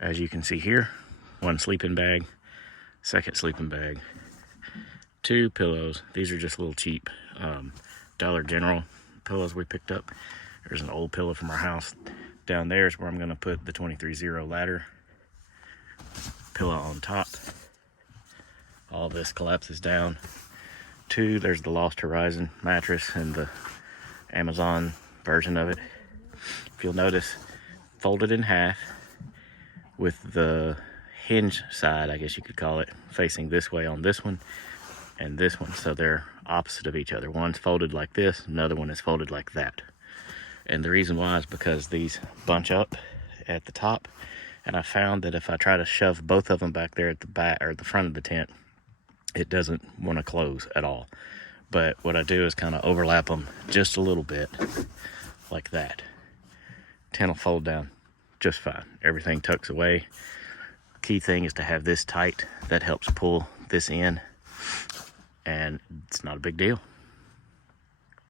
As you can see here, one sleeping bag, second sleeping bag, 2 pillows. These are just little cheap Dollar General pillows we picked up. There's an old pillow from our house. Down there is where I'm gonna put the 23-0 ladder. Pillow on top. All this collapses down. 2, there's the Lost Horizon mattress and the Amazon version of it. If you'll notice, folded in half with the hinge side, I guess you could call it, facing this way on this one and this one. So they're opposite of each other. One's folded like this, another one is folded like that. And the reason why is because these bunch up at the top, and I found that if I try to shove both of them back there at the back or the front of the tent, it doesn't want to close at all. But what I do is kind of overlap them just a little bit like that. Tent will fold down just fine. Everything tucks away. Key thing is to have this tight. That helps pull this in, and it's not a big deal.